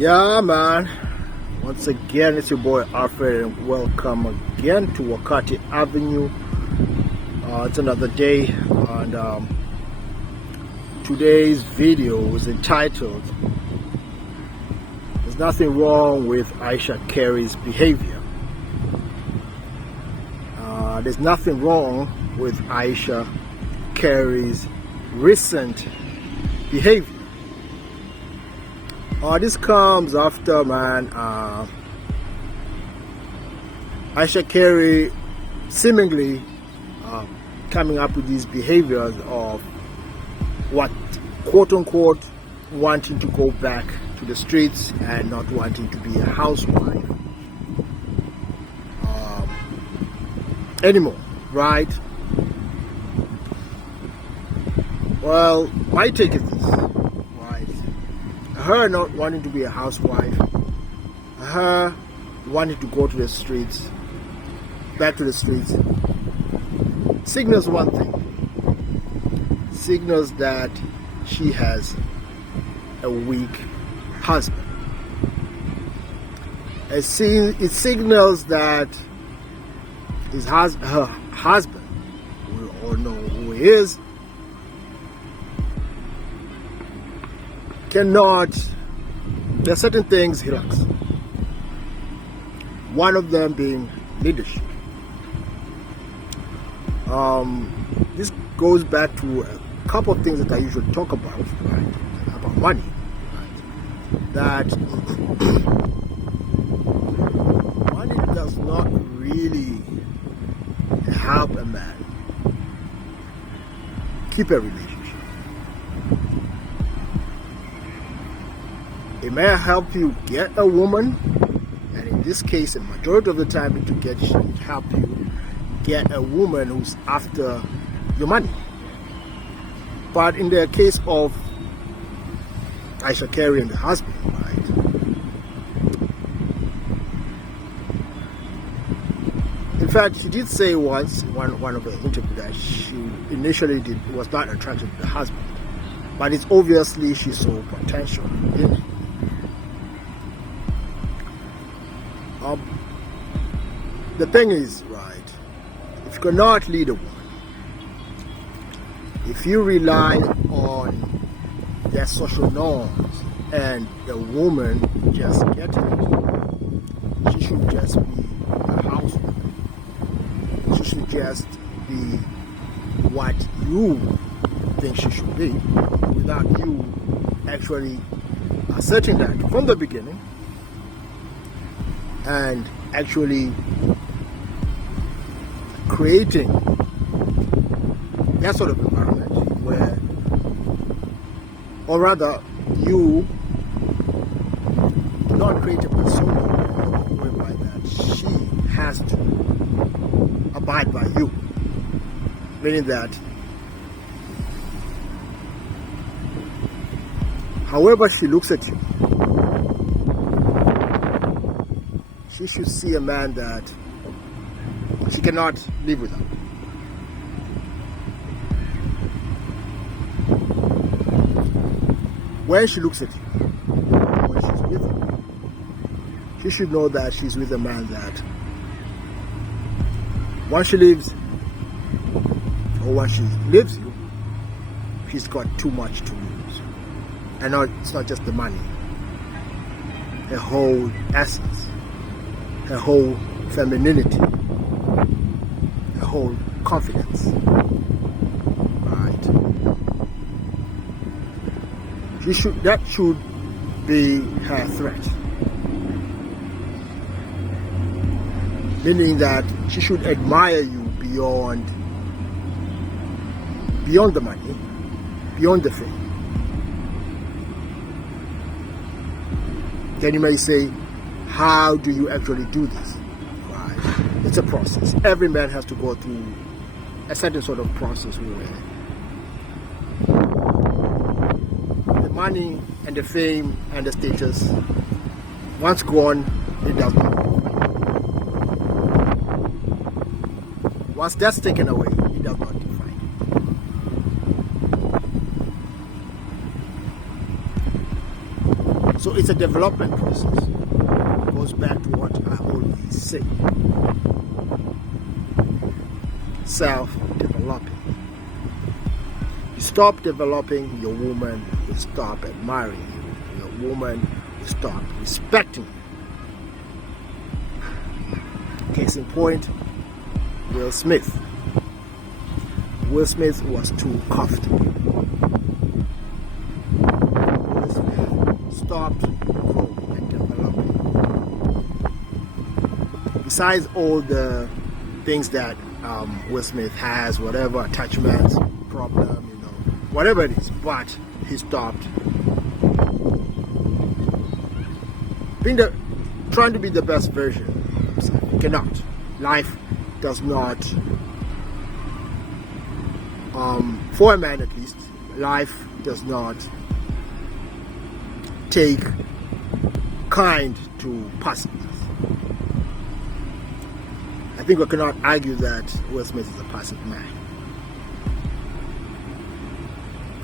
Yeah, man. Once again, it's your boy Alfred, and welcome again to Wakati Avenue. It's another day, and today's video is entitled "There's Nothing Wrong with Ayesha Curry's Behavior." There's nothing wrong with Ayesha Curry's recent behavior. This comes after, Ayesha Curry seemingly coming up with these behaviors of what, quote unquote, wanting to go back to the streets and not wanting to be a housewife anymore, right? Well, my take is this, right? Her not wanting to be a housewife, her wanting to go to the streets, back to the streets, signals one thing. Signals that she has a weak husband. It signals that her husband, we all know who he is, cannot, there are certain things he lacks. One of them being leadership. This goes back to a couple of things that I usually talk about, right? About money, right? That money does not really help a man keep a relationship. It may help you get a woman, and in this case, a majority of the time, it should help you get a woman who's after your money. But in the case of Ayesha Curry and the husband, right? In fact, she did say once in one of the interviews that she initially was not attracted to the husband, but it's obviously she saw potential in it. The thing is, right, if you cannot lead a woman, if you rely on their social norms and the woman just getting it, she should just be a housewife. She should just be what you think she should be without you actually asserting that from the beginning and actually creating that sort of environment where, or rather, you do not create a persona whereby that she has to abide by you, meaning that however she looks at you, she should see a man that she cannot live without. When she looks at you, when she's with you, she should know that she's with a man that once she leaves, or once she leaves you, she's got too much to lose. And it's not just the money, her whole essence, her whole femininity, her whole confidence, right? That should be her threat, meaning that she should admire you beyond the money, beyond the fame. Then you may say, how do you actually do this? Right? It's a process. Every man has to go through a certain sort of process where the money and the fame and the status, once gone, it does not. Once that's taken away, it does not define. So So it's a development process. It goes back to what I always say. Self-developing. You stop developing, your woman will stop admiring you. Your woman will stop respecting you. Case in point, Will Smith. Will Smith was too comfortable. Will Smith stopped growing and developing. Besides all the things that Will Smith has, whatever attachments, problem, whatever it is, but he stopped trying to be the best version of himself. He cannot. Life does not, for a man at least, life does not take kind to passiveness. I think we cannot argue that Will Smith is a passive man.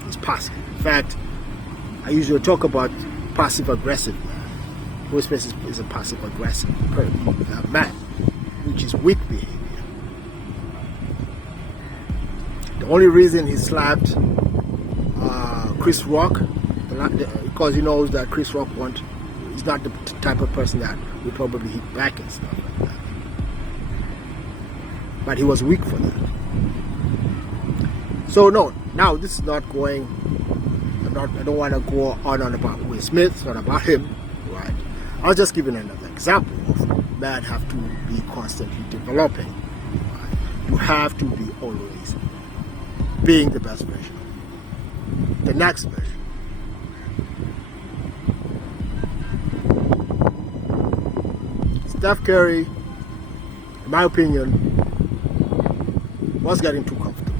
He's passive. In fact, I usually talk about passive-aggressive man. Will Smith is a passive-aggressive man, which is weak behavior. The only reason he slapped Chris Rock, because he knows that Chris Rock is not the type of person that will probably hit back and stuff like that. But he was weak for that. So no, now this is not going. I don't want to go on and about Will Smith. It's not about him, right? I was just giving another example of men have to be constantly developing. Right? You have to be always being the best version, the next version. Steph Curry, in my opinion, was getting too comfortable,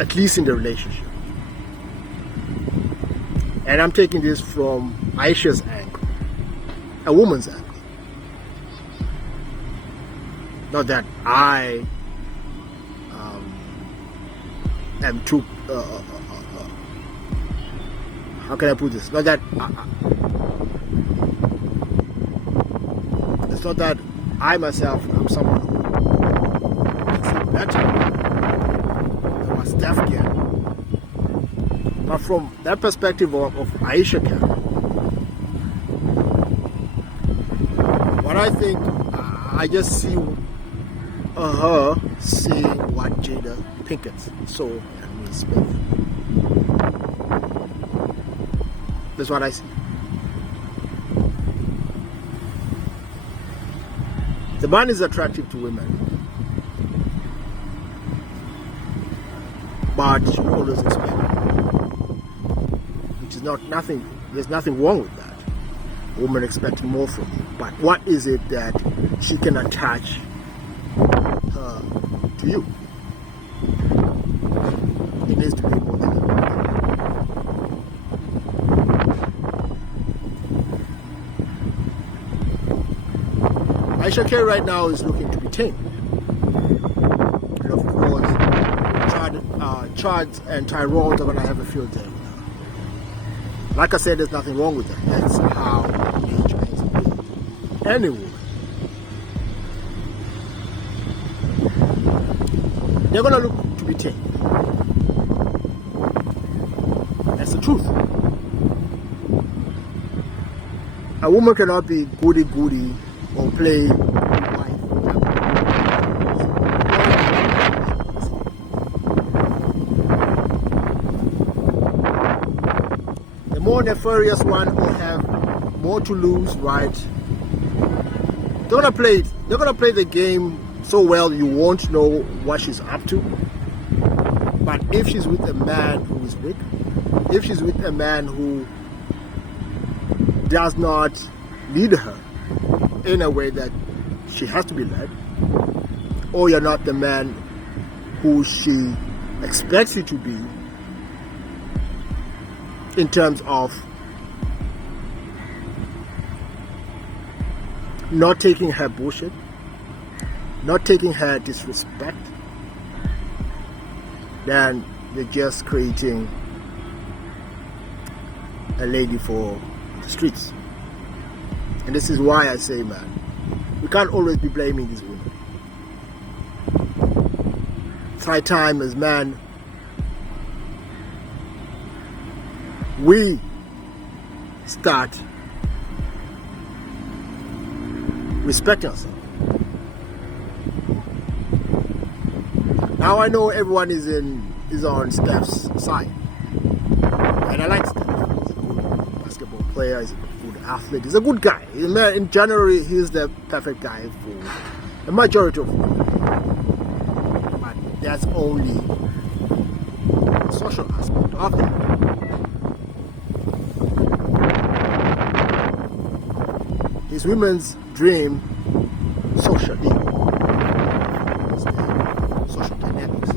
at least in the relationship. And I'm taking this from Ayesha's angle, a woman's angle. Not that I am too, how can I put this? Not that, it's not that I myself am someone who better than what Steph can. But from that perspective of Ayesha Curry, what I think, I just see her seeing what Jada Pinkett saw and Will Smith. That's what I see. The man is attractive to women, but you always expect it, which is nothing. There's nothing wrong with that. A woman expecting more from you, but what is it that she can attach her to you? It needs to be more than that. Ayesha Curry right now is looking to be tamed. And of course, Chad and Tyrone are going to have a field day with her. Like I said, there's nothing wrong with that. That's how nature is built. Any woman. They're going to look to be tamed. That's the truth. A woman cannot be goody-goody or play wife. The more nefarious one will have more to lose, right? They're gonna play the game so well you won't know what she's up to. But if she's with a man who is weak, if she's with a man who does not lead her in a way that she has to be led, or you're not the man who she expects you to be in terms of not taking her bullshit, not taking her disrespect, then you're just creating a lady for the streets. And this is why I say, man, we can't always be blaming these women. It's high time as men we start respecting ourselves. Now I know everyone is on Steph's side, and I like Steph. He's a good basketball player. He's a good athlete. He's a good guy. In general, he's the perfect guy for the majority of women. But that's only the social aspect of it. His women's dream socially is the social dynamics.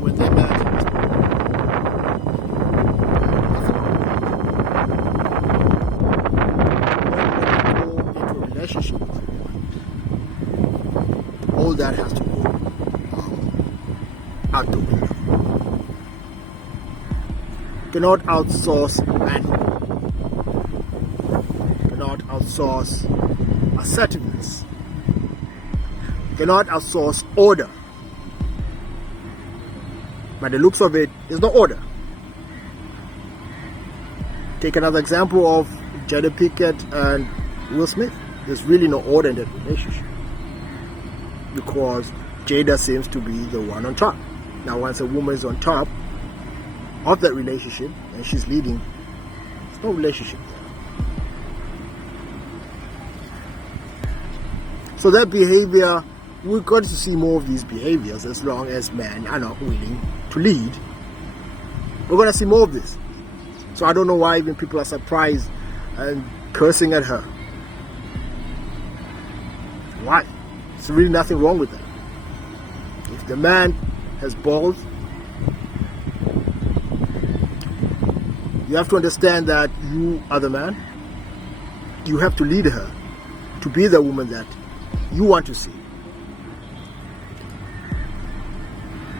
When they met, relationship with anyone, all that has to go out the window. You cannot outsource manhood. You cannot outsource assertiveness. You cannot outsource order. By the looks of it, there's no order. Take another example of Jada Pinkett and Will Smith. There's really no order in that relationship because Jada seems to be the one on top. Now, once a woman is on top of that relationship and she's leading, there's no relationship there. So that behavior, we're going to see more of these behaviors as long as men are not willing to lead. We're going to see more of this. So I don't know why even people are surprised and cursing at her. Why? There's really nothing wrong with that. If the man has balls, you have to understand that you are the man. You have to lead her to be the woman that you want to see.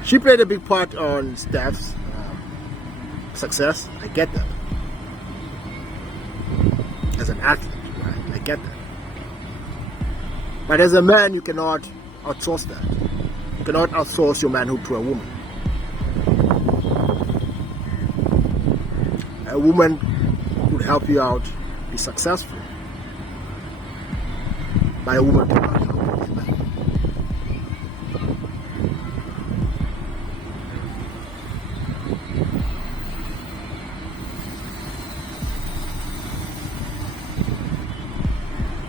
She played a big part on Steph's success. I get that. As an athlete, right? I get that. But as a man, you cannot outsource that. You cannot outsource your manhood to a woman. A woman could help you out, be successful. But a woman cannot help you with that.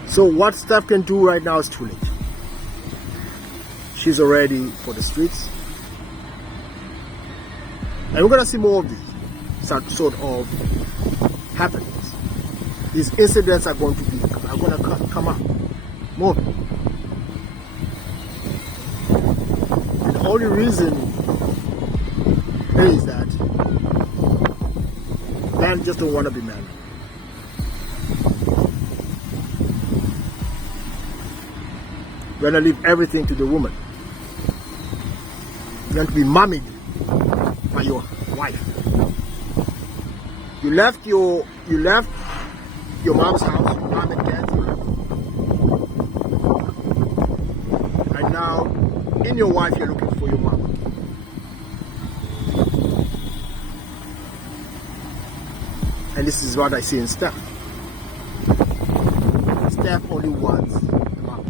So what Steph can do right now is too late. She's already for the streets. And we're going to see more of these sort of happenings. These incidents are going to come up. More of them. And the only reason is that men just don't want to be married. You're going to leave everything to the woman. You're going to be mummied by your wife. You left your mom's house, your mom and dad's house. And now, in your wife, you're looking for your mom. And this is what I see in Steph. Steph only wants the mom.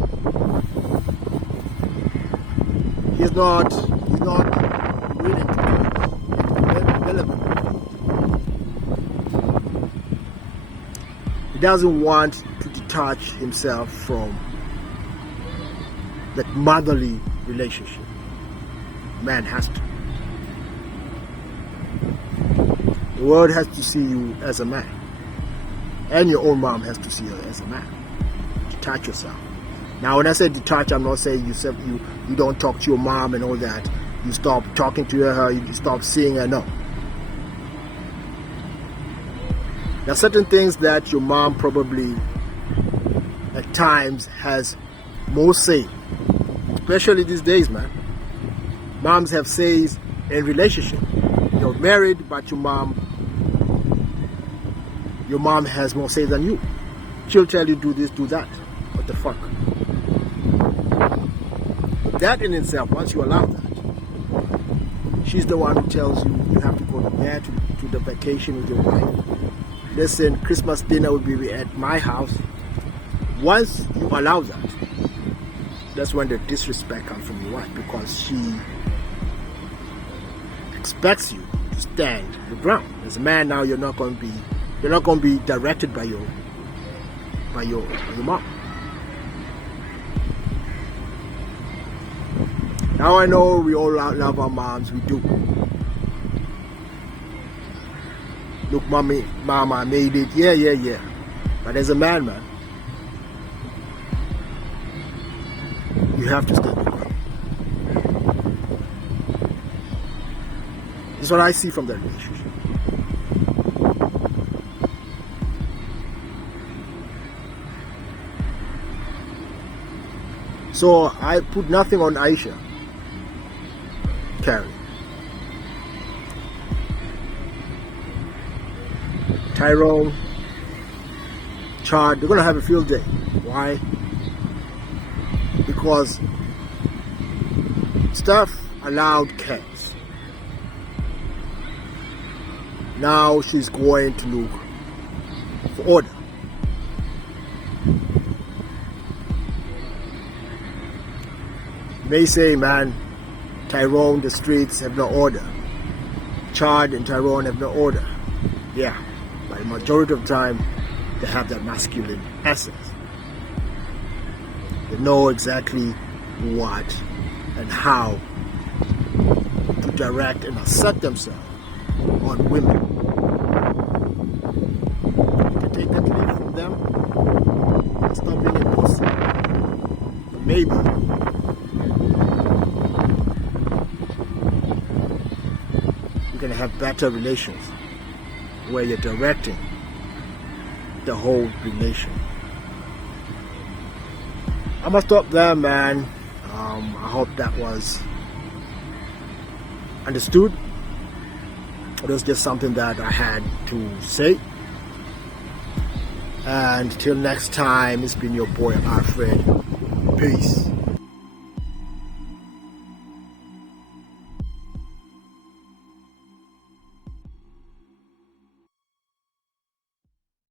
He's not willing to be available. He doesn't want to detach himself from that motherly relationship. Man has to. The world has to see you as a man. And your own mom has to see you as a man. Detach yourself. Now, when I say detach, I'm not saying you don't talk to your mom and all that. You stop talking to her, you stop seeing her, no. There are certain things that your mom probably at times has more say, especially these days, man. Moms have says in relationship. You're married, but your mom has more say than you. She'll tell you do this, do that. What the fuck? That in itself, once you allow that, she's the one who tells you you have to go there to the vacation with your wife. Listen, Christmas dinner will be at my house. Once you allow that, that's when the disrespect comes from your wife, because she expects you to stand your ground. As a man now, you're not going to be directed by your mom. Now I know we all love our moms, we do. Look, mama, I made it. Yeah. But as a man, you have to stand your ground. That's what I see from that relationship. So I put nothing on Ayesha Curry. Tyrone, Chad, they're going to have a field day. Why? Because Steph allowed chaos. Now she's going to look for order. You may say, man, Tyrone, the streets have no order. Chad and Tyrone have no order. Yeah, but the majority of the time, they have that masculine essence. They know exactly what and how to direct and assert themselves on women. You can take that lead from them and stop being a pussy. But maybe you're going to have better relations where you're directing the whole relation. I'm gonna stop there, man. I hope that was understood. It was just something that I had to say. And till next time, it's been your boy Alfred. Peace.